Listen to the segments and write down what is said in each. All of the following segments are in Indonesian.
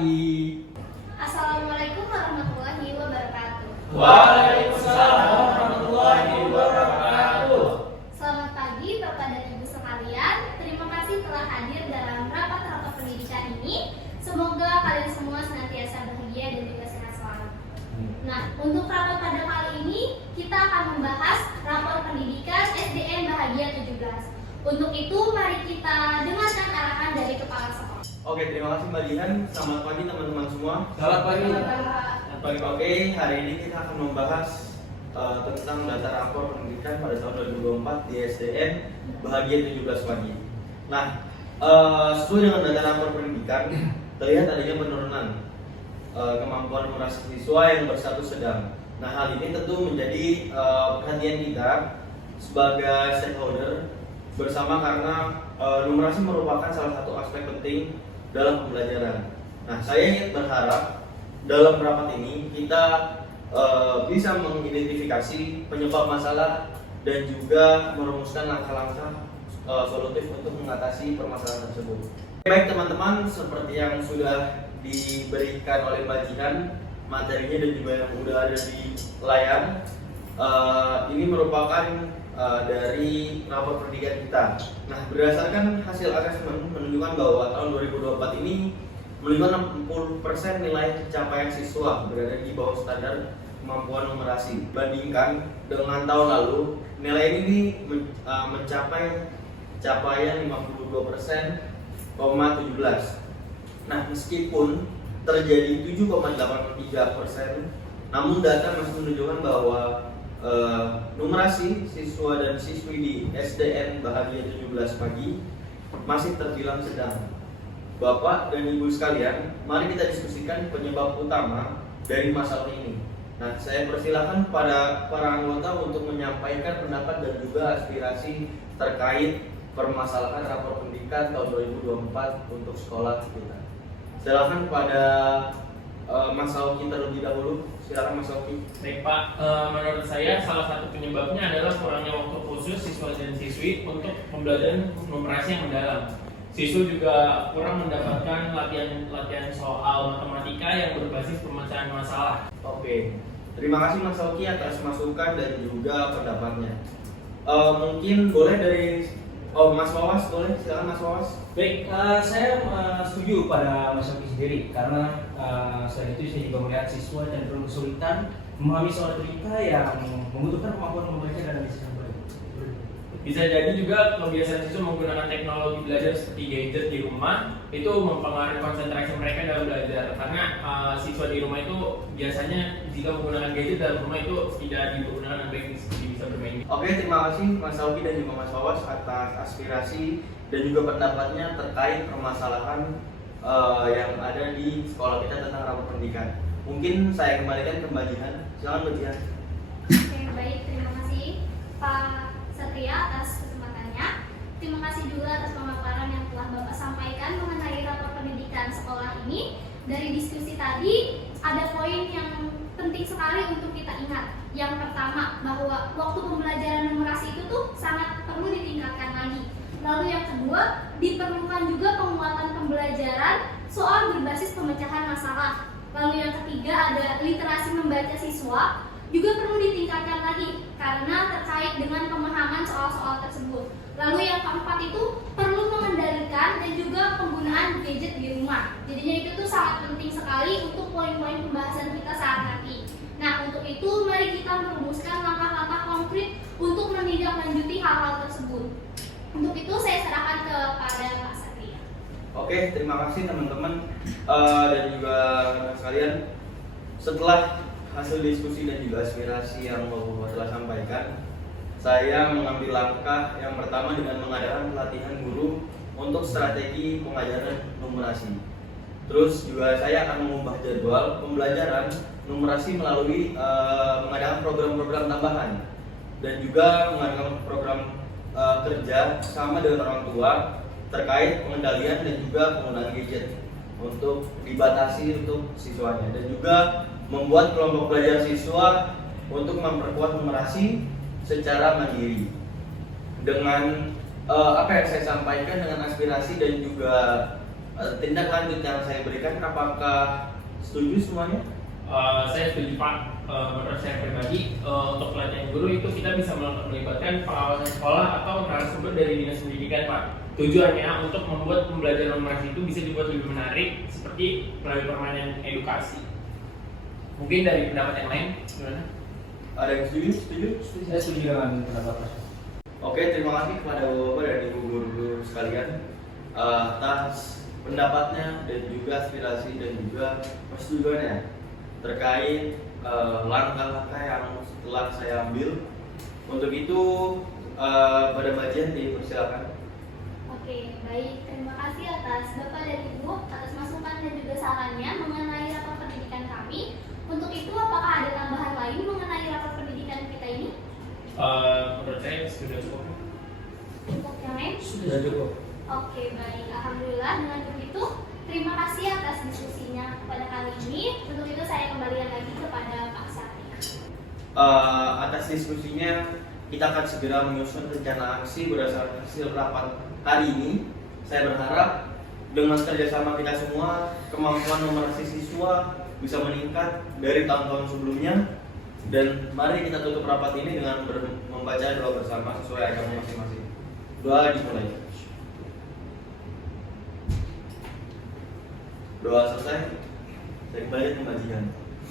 pagi. Assalamualaikum warahmatullahi wabarakatuh. Waalaikumsalam warahmatullahi wabarakatuh. Selamat pagi Bapak dan Ibu sekalian. Terima kasih telah hadir dalam rapat-rapat pendidikan ini. Semoga kalian semua senantiasa bahagia dan juga sehat selalu. Nah, untuk rapat pada kali ini kita akan membahas rapor pendidikan SDN Bahagia 17. Untuk itu mari kita dengarkan arahan dari Kepala Sekolah. Oke, terima kasih Mbak Dian. Selamat pagi teman-teman semua. Selamat pagi. Selamat pagi. Oke, hari ini kita akan membahas tentang data rapor pendidikan pada tahun 2024 di SDN Bahagia 17 pagi. Nah, sesuai dengan data rapor pendidikan, terlihat adanya penurunan kemampuan numerasi siswa yang berstatus sedang. Nah, hal ini tentu menjadi perhatian kita sebagai stakeholder bersama karena numerasi merupakan salah satu aspek penting dalam pembelajaran. Nah, saya berharap dalam rapat ini kita bisa mengidentifikasi penyebab masalah dan juga merumuskan langkah-langkah solutif untuk mengatasi permasalahan tersebut. Baik teman-teman, seperti yang sudah diberikan oleh Mbak Jihan materinya dan juga yang sudah ada di layar, ini merupakan dari rapor pendidikan kita. Nah, berdasarkan hasil asesmen menunjukkan bahwa tahun 2024 ini menunjukkan 60% nilai pencapaian siswa berada di bawah standar kemampuan numerasi. Bandingkan dengan tahun lalu, nilai ini mencapai capaian 52,17%. Nah, meskipun terjadi 7,83%, namun data masih menunjukkan bahwa numerasi siswa dan siswi di SDN Bahagia 17 pagi masih terbilang sedang. Bapak dan Ibu sekalian, mari kita diskusikan penyebab utama dari masalah ini. Nah, saya persilahkan pada para anggota untuk menyampaikan pendapat dan juga aspirasi terkait permasalahan rapor pendidikan tahun 2024 untuk sekolah kita. Silakan pada Mas Sauki terlebih dahulu. Silakan Mas Sauki. Baik Pak, menurut saya salah satu penyebabnya adalah kurangnya waktu khusus siswa dan siswi untuk pembelajaran numerasi yang mendalam. Siswa juga kurang mendapatkan latihan soal matematika yang berbasis pemecahan masalah. Oke, terima kasih Mas Sauki atas masukan dan juga pendapatnya. Mungkin boleh dari Mas Wawas, boleh silakan Mas Wawas. Baik, saya setuju pada Mas Yogi sendiri karena selain itu saya juga melihat siswa cenderung kesulitan memahami soal matematika yang membutuhkan kemampuan membaca dan analisis yang baik. Bisa jadi juga kebiasaan siswa menggunakan teknologi belajar seperti gadget di rumah itu mempengaruhi konsentrasi mereka dalam belajar karena siswa di rumah itu biasanya jika menggunakan gadget dalam rumah itu tidak digunakan dengan baik, bisa bermain. Oke, terima kasih Mas Sauki dan juga Mas Wawas atas aspirasi dan juga pendapatnya terkait permasalahan yang ada di sekolah kita tentang rapor pendidikan. Mungkin saya kembalikan ke Mbak Jihan. Silakan Mbak Jihan. Oke, baik, terima kasih Pak Satria atas kesempatannya. Terima kasih juga atas pemaparan yang telah Bapak sampaikan mengenai rapor pendidikan sekolah ini. Dari diskusi tadi ada poin yang penting sekali untuk kita ingat. Yang pertama, bahwa waktu pembelajaran numerasi itu tuh sangat perlu ditingkatkan lagi. Lalu yang kedua, diperlukan juga penguatan pembelajaran soal berbasis pemecahan masalah. Lalu yang ketiga ada literasi membaca siswa juga perlu ditingkatkan lagi karena terkait dengan pemahaman soal-soal tersebut. Lalu yang keempat itu perlu mengendalikan dan juga penggunaan gadget di rumah. Jadinya itu tuh sangat penting sekali untuk poin-poin pembahasan kita saat nanti. Nah, untuk itu mari kita merumuskan langkah-langkah konkret untuk menindaklanjuti hal-hal tersebut. Untuk itu saya serahkan kepada Pak Satria. Oke, terima kasih teman-teman dan juga sekalian. Setelah hasil diskusi dan juga aspirasi yang Bapak telah sampaikan, saya mengambil langkah yang pertama dengan mengadakan pelatihan guru untuk strategi pengajaran numerasi. Terus juga saya akan mengubah jadwal pembelajaran numerasi melalui mengadakan program-program tambahan dan juga mengadakan program kerja sama dengan orang tua terkait pengendalian dan juga penggunaan gadget untuk dibatasi untuk siswanya, dan juga membuat kelompok belajar siswa untuk memperkuat numerasi secara mandiri dengan apa yang saya sampaikan dengan aspirasi dan juga tindak lanjut yang saya berikan, apakah setuju semuanya? Saya setuju Pak. Menurut saya pribadi untuk pelatihan guru itu kita bisa melibatkan pengawasan sekolah atau narasumber dari dinas pendidikan Pak. Tujuannya untuk membuat pembelajaran numerasi itu bisa dibuat lebih menarik seperti melalui permainan edukasi. Mungkin dari pendapat yang lain gimana? Ada yang setuju? Setuju? Saya setuju dengan pendapat Mas. Oke, terima kasih kepada Bapak dan Ibu guru sekalian atas pendapatnya dan juga aspirasi dan juga persetujuannya terkait langkah-langkah yang telah saya ambil. Untuk itu pada bagian dipersilakan. Oke, baik. Terima kasih atas Bapak dan Ibu atas masukan dan juga sarannya mengenai rapat pendidikan kami. Untuk itu, apakah ada tambahan lain mengenai rapat pendidikan kita ini? Menurut saya sudah cukup. Untuk yang lain? Sudah cukup. Oke, baik. Alhamdulillah dengan begitu, terima kasih atas diskusinya pada kali ini. Untuk itu saya kembalikan lagi kepada Pak Satria. Atas diskusinya, kita akan segera menyusun rencana aksi berdasarkan hasil rapat hari ini. Saya berharap dengan kerjasama kita semua, kemampuan numerasi siswa bisa meningkat dari tahun-tahun sebelumnya. Dan mari kita tutup rapat ini dengan membaca doa bersama sesuai agama masing-masing. Doa dimulai. Doa selesai, saya kembali membagikan.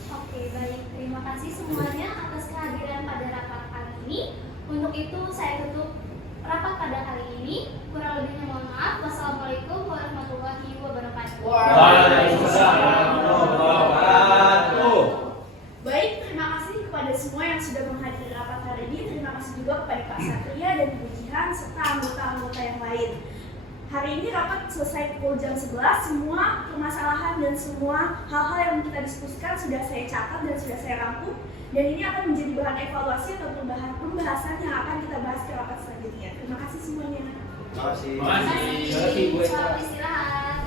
Oke, baik. Terima kasih semuanya atas kehadiran pada rapat kali ini. Untuk itu, saya tutup rapat pada kali ini. Kurang lebihnya mohon maaf. Wassalamualaikum warahmatullahi wabarakatuh. Waalaikumsalam warahmatullahi wabarakatuh. Baik, terima kasih kepada semua yang sudah menghadiri rapat hari ini. Terima kasih juga kepada Pak Satria dan Ibu Jihan serta anggota-anggota yang lain. Hari ini rapat selesai pukul jam 11. Semua permasalahan dan semua hal-hal yang kita diskusikan sudah saya catat dan sudah saya rangkum. Dan ini akan menjadi bahan evaluasi atau pembahasan yang akan kita bahas ke rapat selanjutnya. Terima kasih semuanya. Terima kasih. Terima kasih. Terima kasih, Bu Eka. Selamat istirahat.